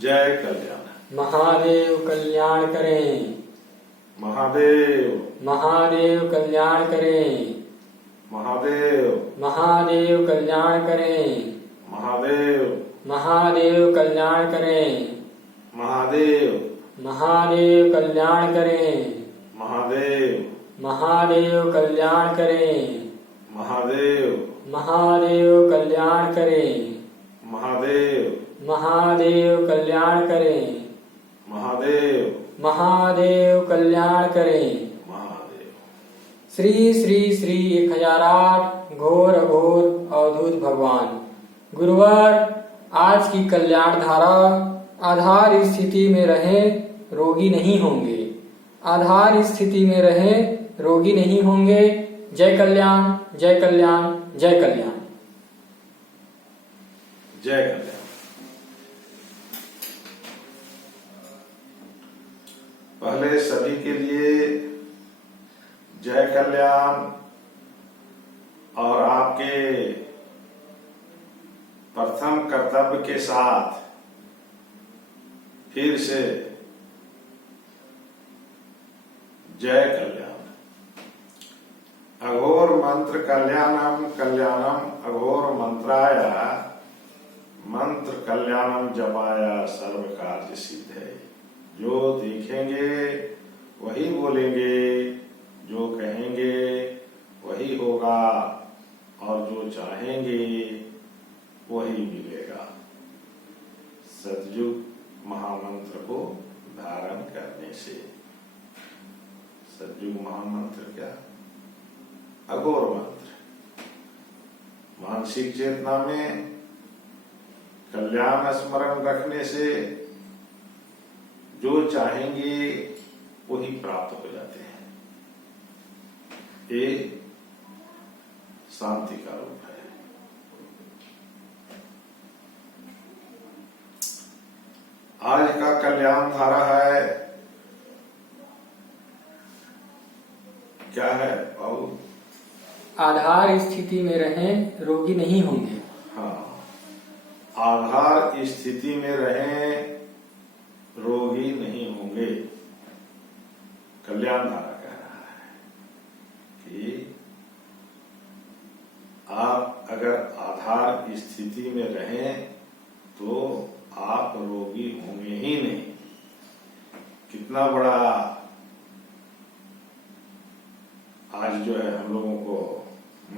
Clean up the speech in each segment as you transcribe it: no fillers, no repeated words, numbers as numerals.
जय कल्याण। महादेव कल्याण करें। महादेव महादेव कल्याण करें। महादेव महादेव कल्याण करें। महादेव महादेव कल्याण करें। महादेव महादेव कल्याण करें। महादेव महादेव कल्याण करें। महादेव महादेव कल्याण करें। महादेव महादेव कल्याण करें। महादेव महादेव कल्याण करें। महादेव। श्री श्री श्री 1008 घोर अघोर अवधूत भगवान गुरुवर, आज की कल्याण धारा आधार स्थिति में रहे रोगी नहीं होंगे। आधार स्थिति में रहे रोगी नहीं होंगे। जय कल्याण, जय कल्याण, जय कल्याण। जय कल्याण। पहले सभी के लिए जय कल्याण और आपके प्रथम कर्तव्य के साथ फिर से जय कल्याण। अघोर मंत्र कल्याणम कल्याणम अघोर मंत्राय मंत्र कल्याणम जपाया सर्व कार्य सिद्ध है। जो देखेंगे वही बोलेंगे, जो कहेंगे वही होगा और जो चाहेंगे वही मिलेगा। सतयुग महामंत्र को धारण करने से। सतयुग महामंत्र क्या? अघोर मंत्र। मानसिक चेतना में कल्याण स्मरण रखने से जो चाहेंगे वही प्राप्त हो जाते हैं। ये शांति का रूप है। आज का कल्याण धारा है, क्या है बाबू? आधार स्थिति में रहें रोगी नहीं होंगे। हाँ, आधार स्थिति में रहें रोगी नहीं होंगे। कल्याण धारा कह रहा है कि आप अगर आधार स्थिति में रहें तो आप रोगी होंगे ही नहीं। कितना बड़ा आज जो है हम लोगों को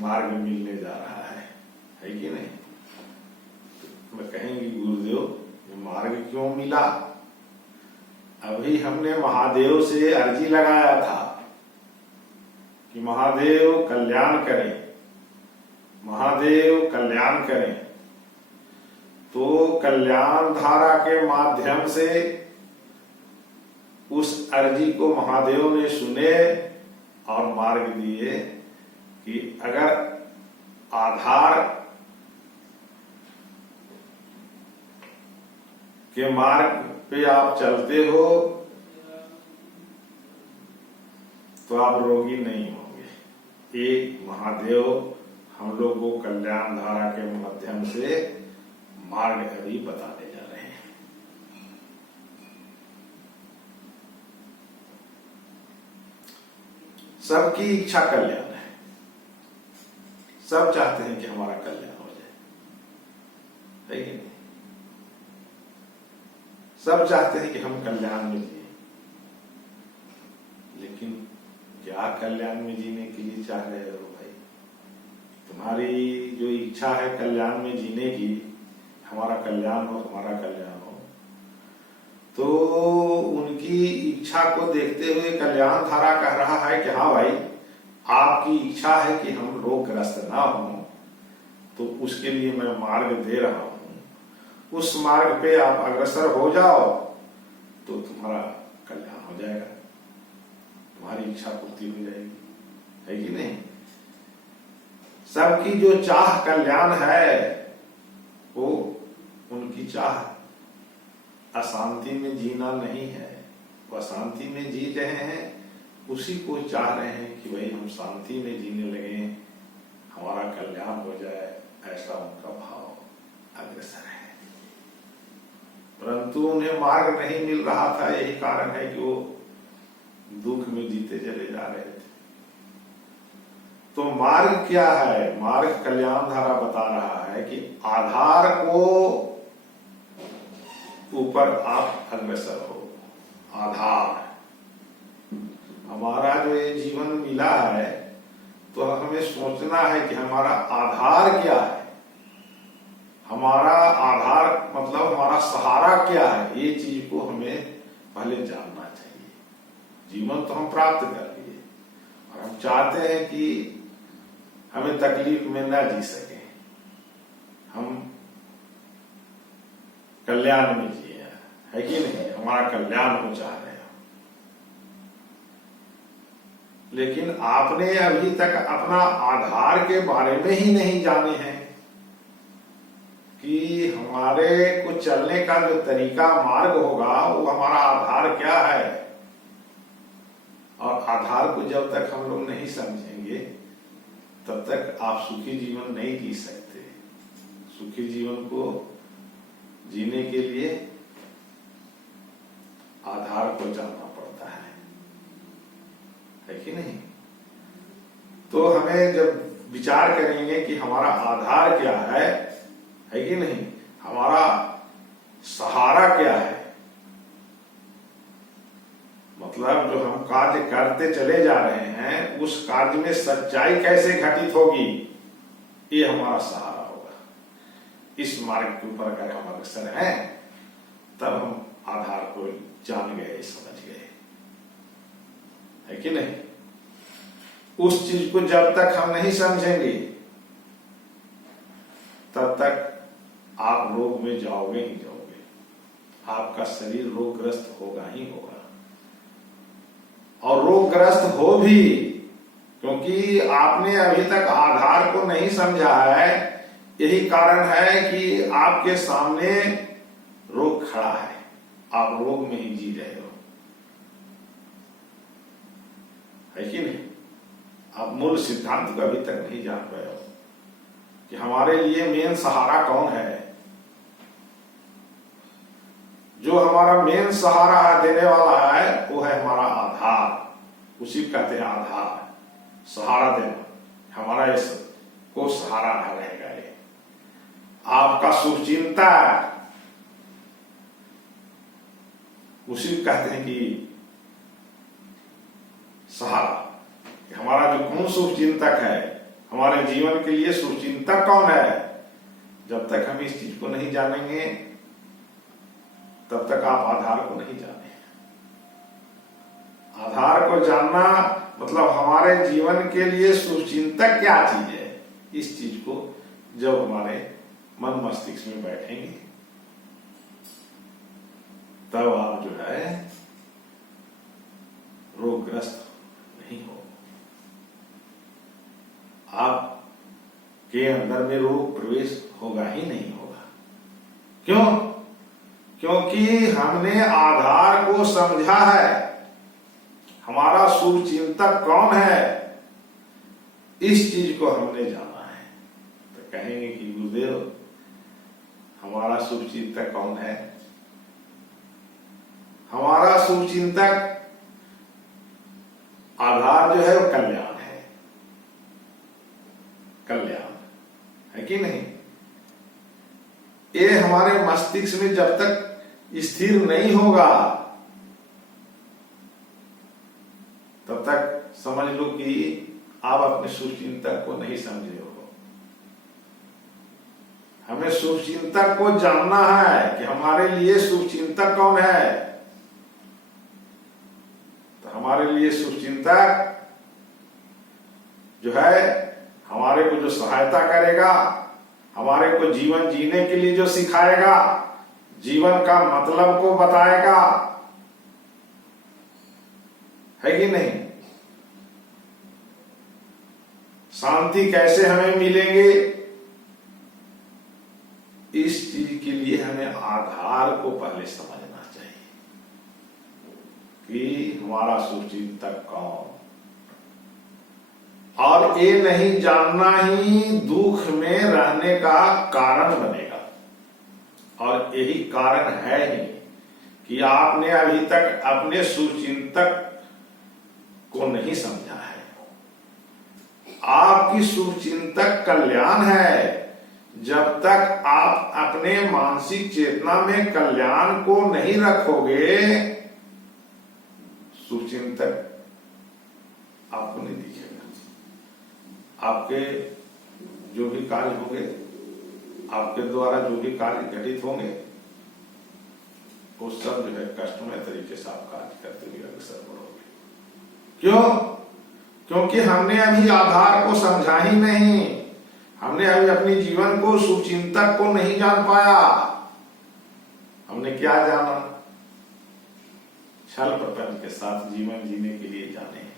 मार्ग मिलने जा रहा है कि नहीं? तो मैं कहेंगे गुरुदेव ये मार्ग क्यों मिला? अभी हमने महादेव से अर्जी लगाया था कि महादेव कल्याण करें, महादेव कल्याण करें। तो कल्याण धारा के माध्यम से उस अर्जी को महादेव ने सुने और मार्ग दिए कि अगर आधार के मार्ग पे आप चलते हो तो आप रोगी नहीं होंगे। एक महादेव हम लोग को कल्याण धारा के माध्यम से मार्ग अभी बताने जा रहे हैं। सबकी इच्छा कल्याण है। सब चाहते हैं कि हमारा कल्याण हो जाए, है कि नहीं? सब चाहते हैं कि हम कल्याण में जिए, लेकिन क्या कल्याण में जीने के लिए चाह रहे हो भाई? तुम्हारी जो इच्छा है कल्याण में जीने की, हमारा कल्याण हो, हमारा कल्याण हो, तो उनकी इच्छा को देखते हुए कल्याण धारा कह रहा है कि हाँ भाई, आपकी इच्छा है कि हम रोगग्रस्त ना हो, तो उसके लिए मैं मार्ग दे रहा हूं। उस मार्ग पे आप अग्रसर हो जाओ तो तुम्हारा कल्याण हो जाएगा, तुम्हारी इच्छा पूर्ति हो जाएगी, है कि नहीं? सबकी जो चाह कल्याण है, वो उनकी चाह अशांति में जीना नहीं है। वो अशांति में जी रहे हैं, उसी को चाह रहे हैं कि भाई हम शांति में जीने लगे, हमारा कल्याण हो जाए, ऐसा उनका भाव अग्रसर है। परंतु परंतु उन्हें मार्ग नहीं मिल रहा था। यही कारण है कि वो दुख में जीते चले जा रहे थे। तो मार्ग क्या है? मार्ग कल्याण धारा बता रहा है कि आधार को ऊपर आप अग्रसर हो। आधार हमारा जो ये जीवन मिला है, तो हमें सोचना है कि हमारा आधार क्या है। हमारा आधार मतलब हमारा सहारा क्या है, ये चीज को हमें पहले जानना चाहिए। जीवन तो हम प्राप्त कर लिए और हम चाहते हैं कि हमें तकलीफ में न जी सके, हम कल्याण में जिए, है कि नहीं? हमारा कल्याण हो चाह रहे हैं। लेकिन आपने अभी तक अपना आधार के बारे में ही नहीं जाने हैं कि हमारे को चलने का जो तरीका मार्ग होगा वो हमारा आधार क्या है। और आधार को जब तक हम लोग नहीं समझेंगे तब तक आप सुखी जीवन नहीं जी सकते। सुखी जीवन को जीने के लिए आधार को जानना पड़ता है कि नहीं? तो हमें जब विचार करेंगे कि हमारा आधार क्या है कि नहीं, हमारा सहारा क्या है, मतलब जो हम कार्य करते चले जा रहे हैं उस कार्य में सच्चाई कैसे घटित होगी, ये हमारा सहारा होगा। इस मार्ग के ऊपर अगर हम अग्रसर हैं तब हम आधार को जान गए, समझ गए, है कि नहीं? उस चीज को जब तक हम नहीं समझेंगे तब तक आप रोग में जाओगे ही जाओगे। आपका शरीर रोगग्रस्त होगा ही होगा। और रोगग्रस्त हो भी क्योंकि आपने अभी तक आधार को नहीं समझा है। यही कारण है कि आपके सामने रोग खड़ा है, आप रोग में ही जी रहे हो, है कि नहीं? आप मूल सिद्धांत को अभी तक नहीं जान पाए हो कि हमारे लिए मेन सहारा कौन है। जो हमारा मेन सहारा देने वाला है वो है हमारा आधार। उसी कहते हैं आधार, सहारा देना। हमारा इस को सहारा रहेगा ये। आपका शुभचिंता उसी कहते हैं कि सहारा। हमारा जो कौन शुभचिंतक है, हमारे जीवन के लिए शुभचिंतक कौन है, जब तक हम इस चीज को नहीं जानेंगे तब तक आप आधार को नहीं जाने। आधार को जानना मतलब हमारे जीवन के लिए शुभचिंतक क्या चीज है, इस चीज को जब हमारे मन मस्तिष्क में बैठेंगे तब आप जो है रोगग्रस्त नहीं हो। आप के अंदर में रोग प्रवेश होगा ही नहीं होगा। क्यों? क्योंकि हमने आधार को समझा है। हमारा शुभ चिंतक कौन है, इस चीज को हमने जाना है। तो कहेंगे कि गुरुदेव हमारा शुभ चिंतक कौन है? हमारा शुभ चिंतक आधार जो है वो कल्याण है। कल्याण है कि नहीं? ये हमारे मस्तिष्क में जब तक स्थिर नहीं होगा तब तक समझ लो कि आप अपने शुभचिंतक को नहीं समझे हो। हमें शुभचिंतक को जानना है कि हमारे लिए शुभचिंतक कौन है। तो हमारे लिए शुभचिंतक जो है हमारे को जो सहायता करेगा, हमारे को जीवन जीने के लिए जो सिखाएगा, जीवन का मतलब को बताएगा, है कि नहीं? शांति कैसे हमें मिलेंगे, इस चीज के लिए हमें आधार को पहले समझना चाहिए कि हमारा शुभचिंतक कौन। और ये नहीं जानना ही दुख में रहने का कारण बनेगा। और यही कारण है ही कि आपने अभी तक अपने शुभचिंतक को नहीं समझा है। आपकी शुभचिंतक कल्याण है। जब तक आप अपने मानसिक चेतना में कल्याण को नहीं रखोगे, शुभचिंतक आपको नहीं दिखेगा। आपके जो भी कार्य होंगे, आपके द्वारा जो भी कार्य घटित होंगे, वो सब जो है कष्टमय तरीके से आप कार्य करते हुए अग्रसर बढ़ोगे। क्यों? क्योंकि हमने अभी आधार को समझा ही नहीं। हमने अभी अपने जीवन को शुभचिंतक को नहीं जान पाया। हमने क्या जाना? छल प्रपंच के साथ जीवन जीने के लिए जाने हैं।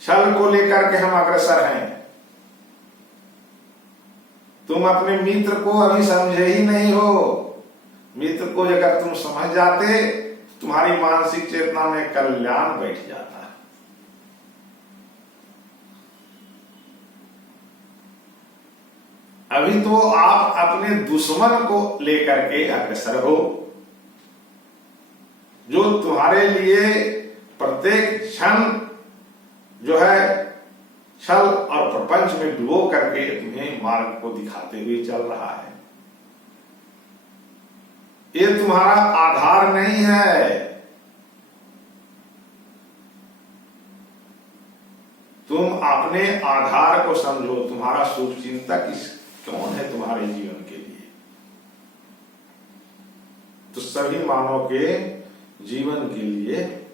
छल को लेकर के हम अग्रसर हैं। तुम अपने मित्र को अभी समझे ही नहीं हो। मित्र को अगर तुम समझ जाते, तुम्हारी मानसिक चेतना में कल्याण बैठ जाता। अभी तो आप अपने दुश्मन को लेकर के अग्रसर हो, जो तुम्हारे लिए प्रत्येक क्षण जो है छल और प्रपंच में डुबो करके तुम्हें मार्ग को दिखाते हुए चल रहा है। ये तुम्हारा आधार नहीं है। तुम अपने आधार को समझो। तुम्हारा शुभचिंतक कौन है तुम्हारे जीवन के लिए? तो सभी मानव के जीवन के लिए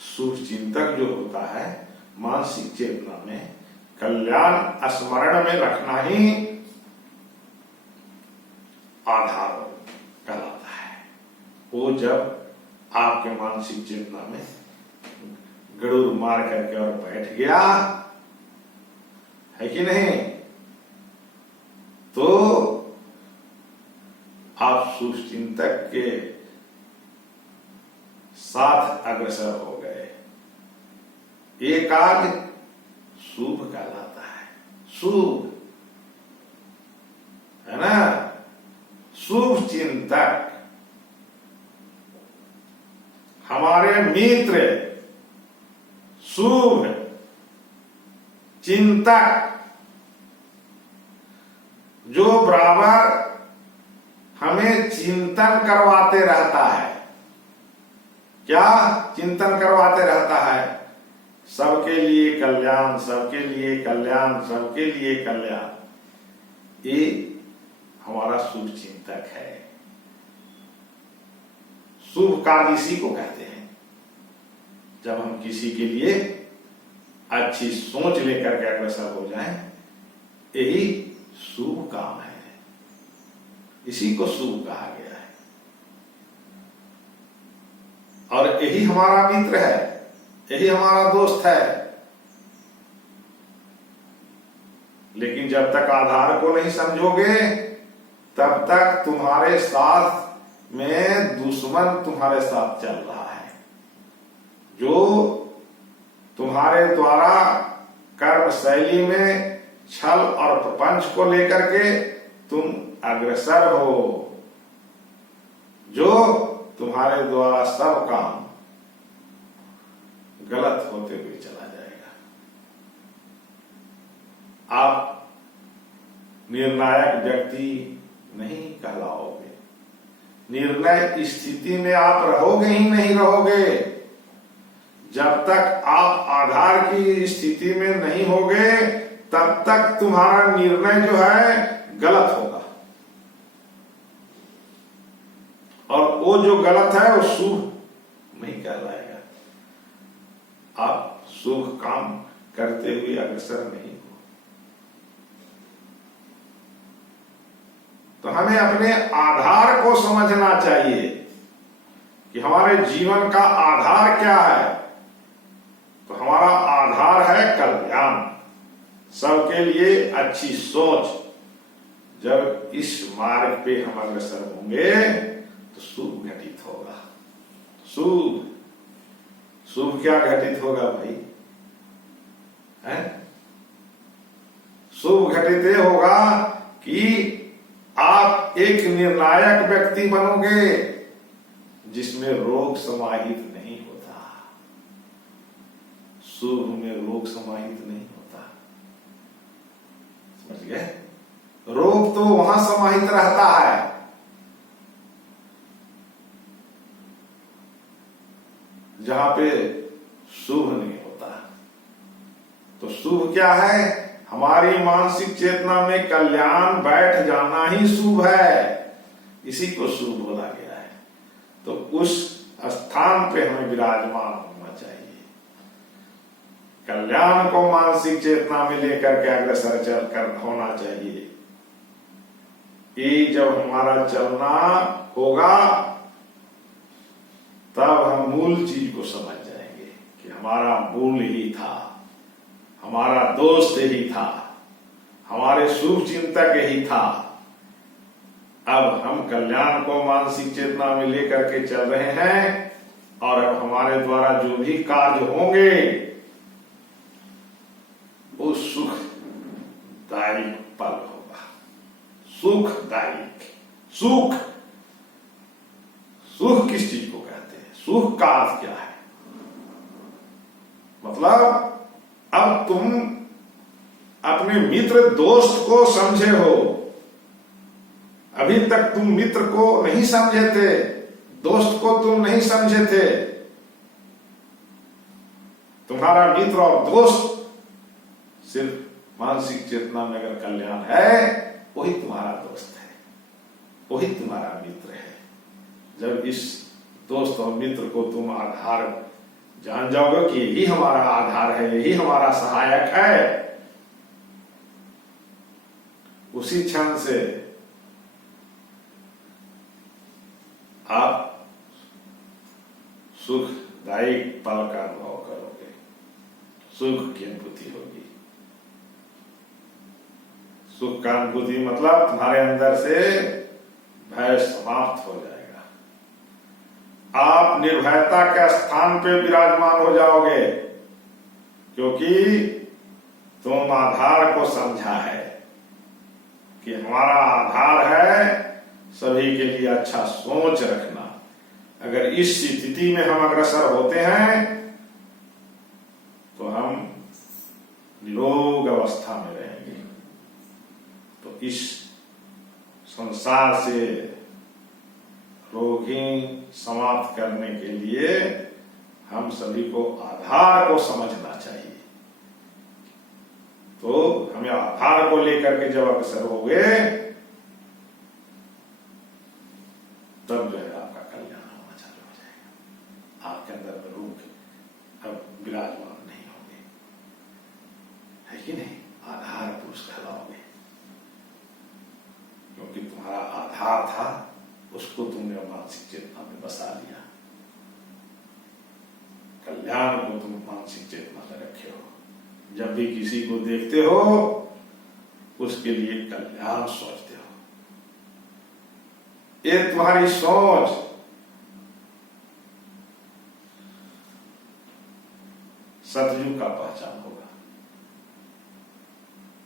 शुभचिंतक जो होता है, मानसिक चेतना में कल्याण स्मरण में रखना ही आधार कहलाता है। वो जब आपके मानसिक चेतना में गरुड़ मार करके और बैठ गया है कि नहीं, तो आप शुभचिंतक के साथ अग्रसर हो गए। ये कार्य शुभ कहलाता है। शुभ है ना? शुभ चिंतक हमारे मित्र, शुभ चिंतक जो बराबर हमें चिंतन करवाते रहता है। क्या चिंतन करवाते रहता है? सबके लिए कल्याण, सबके लिए कल्याण, सबके लिए कल्याण। ये हमारा शुभ चिंतक है। शुभ कार्य इसी को कहते हैं। जब हम किसी के लिए अच्छी सोच लेकर के अग्रसर हो जाएं, यही शुभ काम है। इसी को शुभ कहा गया है। और यही हमारा मित्र है, यही हमारा दोस्त है। लेकिन जब तक आधार को नहीं समझोगे, तब तक तुम्हारे साथ में दुश्मन तुम्हारे साथ चल रहा है, जो तुम्हारे द्वारा कर्म शैली में छल और प्रपंच को लेकर के तुम अग्रसर हो, जो तुम्हारे द्वारा सब काम गलत होते हुए चला जाएगा। आप निर्णायक व्यक्ति नहीं कहलाओगे। निर्णय स्थिति में आप रहोगे ही नहीं रहोगे। जब तक आप आधार की स्थिति में नहीं होगे, तब तक तुम्हारा निर्णय जो है गलत होगा। और वो जो गलत है वो शुभ नहीं कहलाएगा। आप शुभ काम करते हुए अग्रसर नहीं हो। तो हमें अपने आधार को समझना चाहिए कि हमारे जीवन का आधार क्या है। तो हमारा आधार है कल्याण, सबके लिए अच्छी सोच। जब इस मार्ग पे हम अग्रसर होंगे तो शुभ घटित होगा। शुभ शुभ क्या घटित होगा भाई? है? शुभ घटित होगा कि आप एक निर्णायक व्यक्ति बनोगे जिसमें रोग समाहित नहीं होता। शुभ में रोग समाहित नहीं होता, समझ गए? रोग तो वहां समाहित रहता है जहां पे शुभ नहीं होता। तो शुभ क्या है? हमारी मानसिक चेतना में कल्याण बैठ जाना ही शुभ है, इसी को शुभ बोला गया है। तो उस स्थान पे हमें विराजमान होना चाहिए, कल्याण को मानसिक चेतना में लेकर के अग्रसर चल कर होना चाहिए। ये जब हमारा चलना होगा तब हम मूल चीज को समझ जाएंगे कि हमारा मूल ही था, हमारा दोस्त ही था, हमारे शुभ चिंतक ही था। अब हम कल्याण को मानसिक चेतना में लेकर के चल रहे हैं और अब हमारे द्वारा जो भी कार्य होंगे वो सुखदायी पल होगा। सुखदायी, सुख, सुख किस चीज को कहते हैं? सुख का अर्थ क्या है? मतलब अब तुम अपने मित्र दोस्त को समझे हो, अभी तक तुम मित्र को नहीं समझे थे, दोस्त को तुम नहीं समझे थे। तुम्हारा मित्र और दोस्त सिर्फ मानसिक चेतना में अगर कल्याण है, वही तुम्हारा दोस्त है, वही तुम्हारा मित्र है। जब इस दोस्त और मित्र को तुम आधार जान जाओगे कि यही हमारा आधार है, यही हमारा सहायक है, उसी क्षण से आप सुखदायी पल का अनुभव करोगे, सुख की अनुभूति होगी। सुख का अनुभूति मतलब तुम्हारे अंदर से भय समाप्त हो जाएगा, आप निर्भयता के स्थान पे विराजमान हो जाओगे, क्योंकि तुम आधार को समझा है कि हमारा आधार है सभी के लिए अच्छा सोच रखना। अगर इस स्थिति में हम अग्रसर होते हैं तो हम निरोग अवस्था में रहेंगे। तो इस संसार से रोग ही समाप्त करने के लिए हम सभी को आधार को समझना चाहिए। तो हमें आधार को लेकर के जब अग्रसर होंगे तब जो है आपका कल्याण होना चालू हो जाएगा। आपके अंदर में रोग अब विराजमान नहीं होंगे, है कि नहीं? आधार पुरुष कहलाओगे, क्योंकि तुम्हारा आधार था, उसको तुमने मानसिक चेतना में बसा लिया। कल्याण को तुम मानसिक चेतना में रखे हो, जब भी किसी को देखते हो उसके लिए कल्याण सोचते हो। ये तुम्हारी सोच सतयुग का पहचान होगा।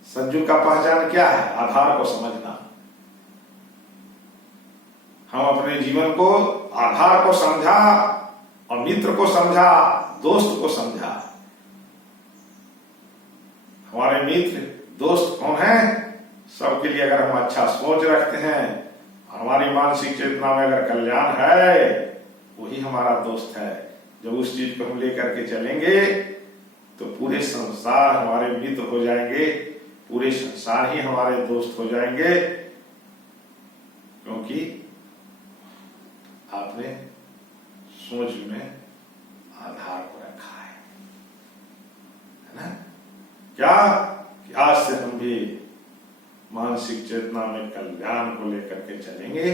सतयुग का पहचान क्या है? आधार को समझना। हम अपने जीवन को आधार को समझा और मित्र को समझा, दोस्त को समझा। हमारे मित्र दोस्त कौन है? सबके लिए अगर हम अच्छा सोच रखते हैं, हमारी मानसिक चेतना में अगर कल्याण है, वही हमारा दोस्त है। जब उस चीज को हम लेकर के चलेंगे तो पूरे संसार हमारे मित्र हो जाएंगे, पूरे संसार ही हमारे दोस्त हो जाएंगे, क्योंकि आपने सोच में आधार को रखा है ना? क्या कि आज से हम भी मानसिक चेतना में कल्याण को लेकर के चलेंगे,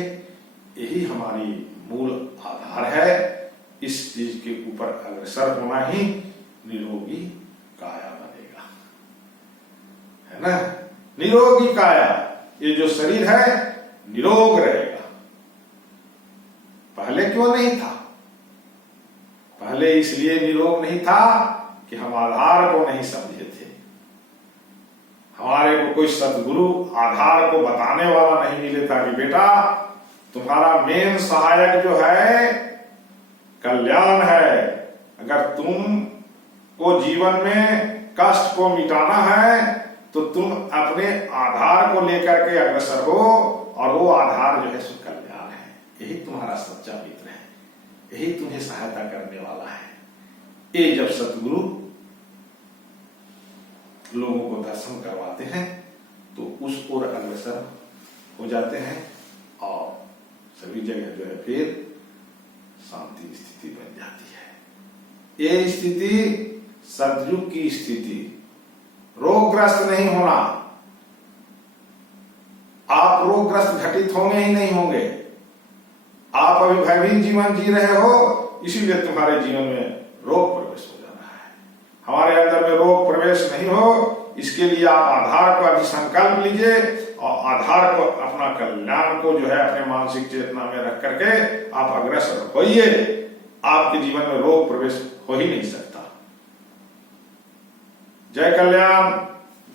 यही हमारी मूल आधार है। इस चीज के ऊपर अग्रसर होना ही निरोगी काया बनेगा, है ना? निरोगी काया, ये जो शरीर है निरोग रहेगा। पहले क्यों नहीं था? पहले इसलिए निरोग नहीं था कि हम आधार को नहीं समझे थे, हमारे को कोई सतगुरु आधार को बताने वाला नहीं मिले था कि बेटा तुम्हारा मेन सहायक जो है कल्याण है। अगर तुम को जीवन में कष्ट को मिटाना है तो तुम अपने आधार को लेकर के अग्रसर हो, और वो आधार जो है सो कल्याण है। यही तुम्हारा सच्चा मित्र है, यही तुम्हें सहायता करने वाला है। ये जब सतगुरु लोगों को दर्शन करवाते हैं तो उस ओर अग्रसर हो जाते हैं और सभी जगह जो है फिर शांति स्थिति बन जाती है। ये स्थिति सतयुग की स्थिति, रोगग्रस्त नहीं होना। आप रोगग्रस्त घटित होंगे ही नहीं होंगे। आप अभी भयभीत जीवन जी रहे हो, इसीलिए तुम्हारे जीवन में रोग प्रवेश हो जा रहा है। हमारे अंदर में रोग प्रवेश नहीं हो, इसके लिए आप आधार को अभी संकल्प लीजिए और आधार को, अपना कल्याण को जो है अपने मानसिक चेतना में रख करके आप अग्रसर होइए। आपके जीवन में रोग प्रवेश हो ही नहीं सकता। जय कल्याण,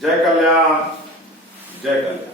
जय कल्याण, जय कल्याण।